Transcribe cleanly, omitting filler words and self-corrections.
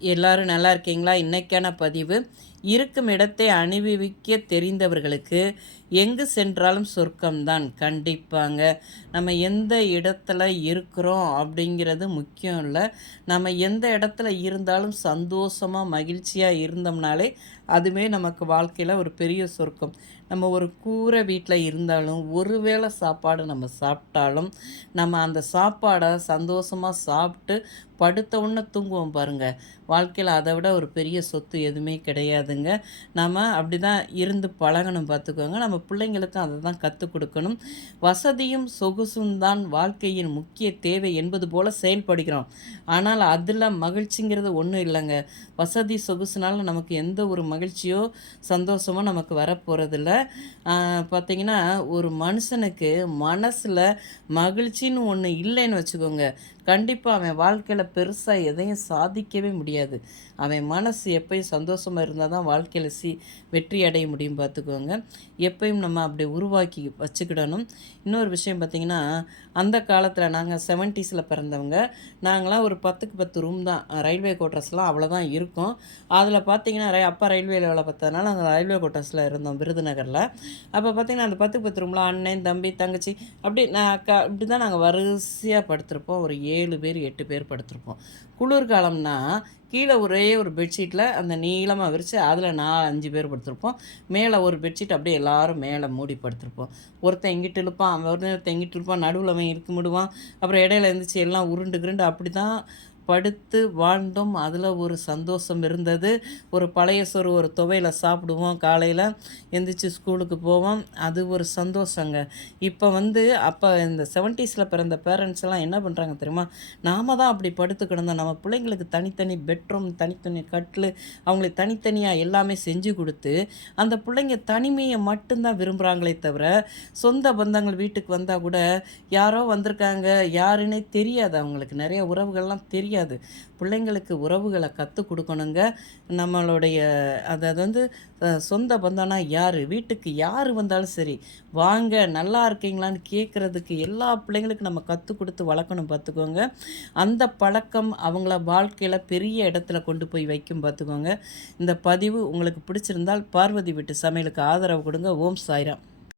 எல்லாரும் நல்லா இருக்கீங்களா? இன்னைக்கான பதிவு, இருக்கும் இடத்தை அனுபவிக்க தெரிந்தவர்களுக்கு எங்கு சென்றாலும் சொர்க்கம்தான். கண்டிப்பாங்க. நம்ம எந்த இடத்துல இருக்கிறோம் அப்படிங்கிறது முக்கியம் இல்ல. நம்ம எந்த இடத்துல இருந்தாலும் சந்தோஷமா, மகிழ்ச்சியா இருந்தோம்னாலே, அதுவே நமக்கு வாழ்க்கையில ஒரு பெரிய சொர்க்கம். நம்ம ஒரு கூரை வீட்ல இருந்தாலும், ஒரு வேளை சாப்பாடு நம்ம சாப்பிட்டாலும், நம்ம அந்த சாப்பாட சந்தோஷமா சாப்பிட்டு படுத்த உடனே தூங்குவோம் பாருங்க. வாழ்க்கையில அதை விட ஒரு பெரிய சொத்து எதுவுமே கிடையாதுங்க. நம்ம அப்படி தான் இருந்து பழகணும் பார்த்துக்கோங்க. நம்ம பிள்ளைங்களுக்கும் அதை தான் கற்றுக் கொடுக்கணும். வசதியும் சொகுசும் தான் வாழ்க்கையின் முக்கிய தேவை என்பது போல செயல்படுகிறோம். ஆனால் அதில் மகிழ்ச்சிங்கிறது ஒன்றும் இல்லைங்க. வசதி சொகுசுனால நமக்கு எந்த ஒரு மகிழ்ச்சியோ சந்தோஷமோ நமக்கு வரப்போகிறதில்ல. பார்த்திங்கன்னா, ஒரு மனுஷனுக்கு மனசில் மகிழ்ச்சின்னு ஒன்று இல்லைன்னு வச்சுக்கோங்க, கண்டிப்பாக அவன் வாழ்க்கையில் பெருசாக எதையும் சாதிக்கவே முடியாது. அவன் மனசு எப்பயும் சந்தோஷமாக இருந்தால் தான் வாழ்க்கையில் வெற்றி அடைய முடியும் பார்த்துக்கோங்க. எப்பயும் நம்ம அப்படி உருவாக்கி வச்சுக்கிடணும். இன்னொரு விஷயம் பார்த்திங்கன்னா, அந்த காலத்தில் நாங்கள் 70ஸில் பிறந்தவங்க. நாங்களாம் ஒரு 10க்கு 10 ரூம் தான். ரயில்வே குவார்ட்டர்ஸ்லாம் அவ்வளோதான் இருக்கும். அதில் பார்த்திங்கன்னா அப்பா ரயில்வேயில் வேலை பார்த்ததுனால நாங்கள் ரயில்வே குவார்ட்டர்ஸில் இருந்தோம் விருதுநகரில். அப்போ பார்த்திங்கன்னா அந்த 10க்கு 10 ரூமில் அண்ணன், தம்பி, தங்கச்சி அப்படி இப்படி தான் நாங்கள் வரிசையாக படுத்திருப்போம். ஒரு 7 பேர் 8 பேர் படுத்திருப்போம். குளிர்காலம்னா கீழே ஒரே ஒரு பெட்ஷீட்டில் அந்த நீளமாக விரித்து அதில் 5 பேர் படுத்திருப்போம். மேலே ஒரு பெட்ஷீட் அப்படியே எல்லோரும் மேலே மூடி படுத்திருப்போம். ஒருத்தன் இங்கிட்டு இழுப்பான், ஒருத்தன் இங்கிட்டு இருப்பான், நடுவில் அவன் இருக்கு முடுவான். அப்புறம் இடையில எழுந்திரிச்சி எல்லாம் உருண்டு கிருண்டு அப்படி தான் படுத்து வாழ்ந்தோம். அதில் ஒரு சந்தோஷம் இருந்தது. ஒரு பழைய சோறு ஒரு துவையில் சாப்பிடுவோம். காலையில் எந்திரிச்சு ஸ்கூலுக்கு போவோம். அது ஒரு சந்தோஷங்க. இப்போ அப்போ இந்த 70ஸில் பிறந்த பேரண்ட்ஸ் எல்லாம் என்ன பண்ணுறாங்க தெரியுமா? நாம் தான் அப்படி படுத்து கிடந்தோம். நம்ம பிள்ளைங்களுக்கு தனித்தனி பெட்ரூம், தனித்தனி கட்டில், அவங்களுக்கு தனித்தனியாக எல்லாமே செஞ்சு கொடுத்து அந்த பிள்ளைங்க தனிமையை மட்டும்தான் விரும்புகிறாங்களே தவிர, சொந்த பந்தங்கள் வீட்டுக்கு வந்தால் கூட யாரோ வந்திருக்காங்க யாருன்னே தெரியாது. அவங்களுக்கு நிறைய உறவுகள்லாம் தெரியாது. பிள்ளைங்களுக்கு உறவுகளை கற்றுக் கொடுக்கணுங்க. நம்மளுடைய அதாவது சொந்த பந்தம்னா யார், வீட்டுக்கு யார் வந்தாலும் சரி, வாங்க நல்லா இருக்கீங்களான்னு கேட்குறதுக்கு எல்லா பிள்ளைங்களுக்கும் நம்ம கற்றுக் கொடுத்து வளர்க்கணும் பார்த்துக்கோங்க. அந்த பழக்கம் அவங்கள வாழ்க்கையில் பெரிய இடத்துல கொண்டு போய் வைக்கும் பார்த்துக்கோங்க. இந்த பதிவு உங்களுக்கு பிடிச்சிருந்தால் பார்வதி வீட்டு சமையலுக்கு ஆதரவு கொடுங்க. ஓம் சாய்ராம்.